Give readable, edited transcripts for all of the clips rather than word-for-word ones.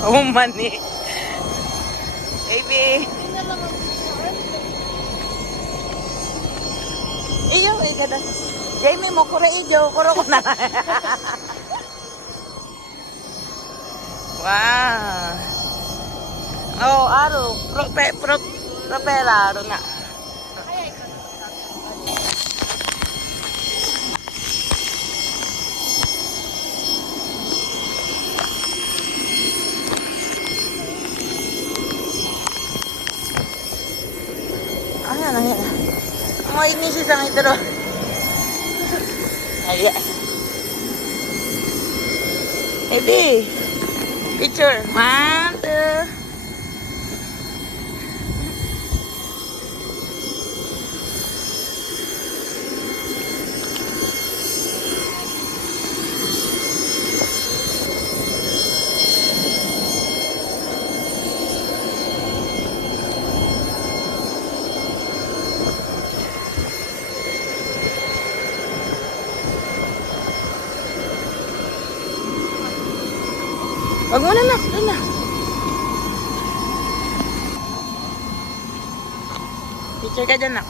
Umani. Baby. Iyo, kada. Jamie mo kura iyo, kura ko na. Wow. Oh, aro, propela aro na. Ayan, ayan. Ang inis isang ito ro. Ayan. Baby. Picture. 1, 2. Wag mo na, nak. Doon na. Picture ka dyan, nak.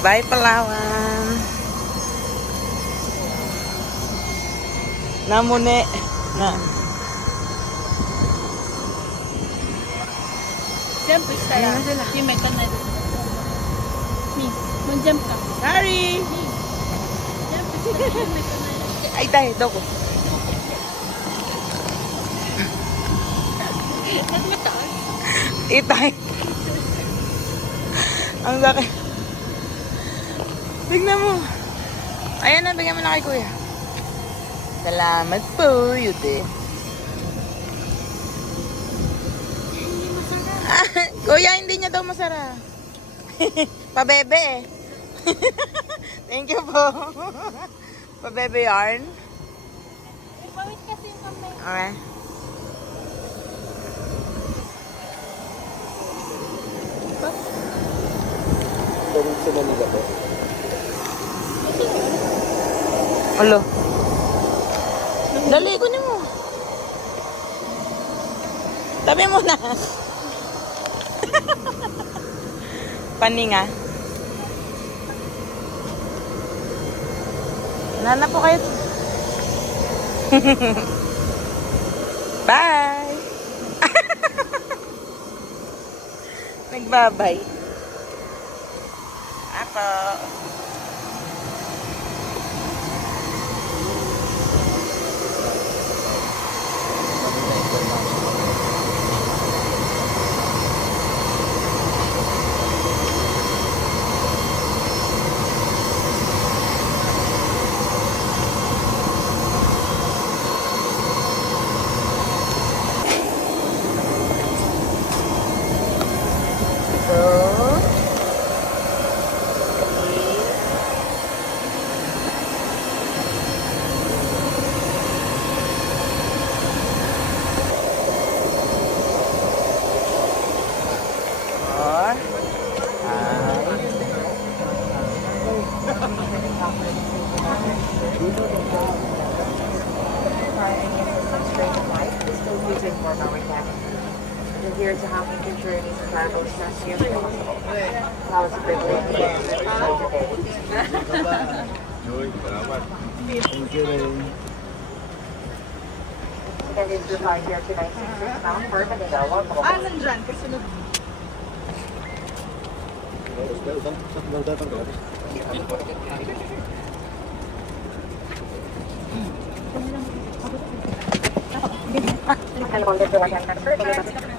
Bye, Palawan. Namune. Na. Jump tayo. Yung may kanay. Ni, mag-jump ka. Harry! Jump tayo. Yung may kanay. Ay, tayo. Daw ko. Itay. Ang laki. Tignan mo. Ayan na, bigyan mo na kay kuya. Salamat po, Yute. Kuya, hindi niya daw masarap. Pabebe eh. Thank you po. Pabebe yarn. Pawit kasi yung kamay. Okay. Alo. Dali, kunin mo. Tabi mo na. Paninga. Nana po kayo. Bye. Nagbabay. Ako. We're here to help make your journeys and travels as smooth as possible. Now it's a privilege to get to know you today. And is your flight here tonight, 66 bound for Manila. Welcome aboard. Nandyan, kasunod.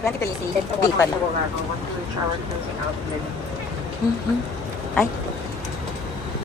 Yan kita isi. Di pa na. Ay.